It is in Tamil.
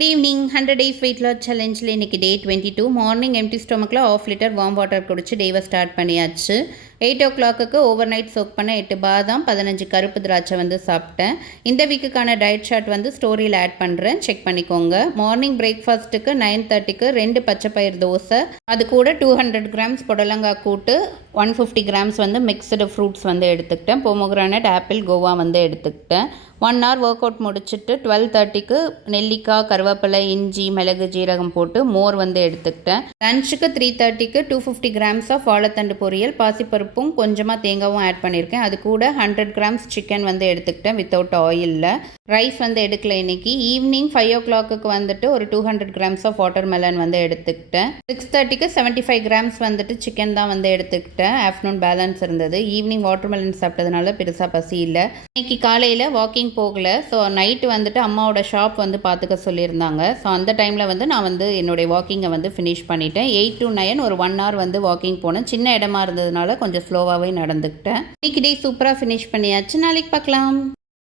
Good evening 100 days weight loss சேலஞ்சில் இன்றைக்கி டே 22 மார்னிங் எம்டி ஸ்டொமக்கில் 1/2 லிட்டர் வார்ம் வாட்டர் குடிச்சு டேவை ஸ்டார்ட் பண்ணியாச்சு. 8 o'clock overnight soak பண்ண 8 பாதாம் 15 கருப்பு திராட்சை சாப்பிட்டேன். இந்த வீக்குக்கான டயட் சார்ட் ஸ்டோரியில் ஆட் பண்ணுறேன், செக் பண்ணிக்கோங்க. மார்னிங் பிரேக்ஃபாஸ்ட்டுக்கு 9:30க்கு 2 பச்சைப்பயிர் தோசை, அது கூட 200 கிராம்ஸ் புடலங்காய் கூட்டு, 150 கிராம்ஸ் மிக்சடு ஃப்ரூட்ஸ் எடுத்துக்கிட்டேன். பொமோகிரானட், ஆப்பிள், கோவா எடுத்துக்கிட்டேன். 1 hour ஒர்க் அவுட் முடிச்சுட்டு 12:30க்கு நெல்லிக்காய், கருவேப்பிலை, இஞ்சி, மிளகு, ஜீரகம் போட்டு மோர் எடுத்துக்கிட்டேன். லஞ்சுக்கு 3:30க்கு 250 கிராம்ஸ் ஆஃப் வாழைத்தண்டு பொரியல், பாசிப்பருப்பும் கொஞ்சமாக தேங்காவும் ஆட் பண்ணியிருக்கேன். அது கூட 100 கிராம்ஸ் சிக்கன் எடுத்துக்கிட்டேன் வித்தவுட் ஆயிலில். ரைஸ் எடுக்கல இன்னைக்கு. ஈவினிங் 5 ஓ கிளாக்கு ஒரு 200 கிராம்ஸ் ஆஃப் வாட்டர் மெலன் எடுத்துக்கிட்டேன். 6:30க்கு 75 கிராம்ஸ் சிக்கன் தான் எடுத்துக்கிட்டேன். ஆஃப்டர்நூன் பேலன்ஸ் இருந்தது. ஈவினிங் வாட்டர் மெலன் சாப்பிட்டதுனால பெருசாக பசி இல்லை. இன்னைக்கு காலையில் வாக்கிங் போகல. ஸோ நைட்டு அம்மாவோட ஷாப் பார்த்துக்க சொல்லியிருந்தாங்க. ஸோ அந்த டைமில் நான் என்னுடைய வாக்கிங்கை ஃபினிஷ் பண்ணிட்டேன். 8 to 9 ஒரு 1 hour வாக்கிங் போனேன். சின்ன இடமா இருந்ததுனால கொஞ்சம் ஸ்லோவாகவே நடந்துக்கிட்டேன். இன்னைக்கு டே சூப்பராக ஃபினிஷ் பண்ணியாச்சு. நாளைக்கு பார்க்கலாம்.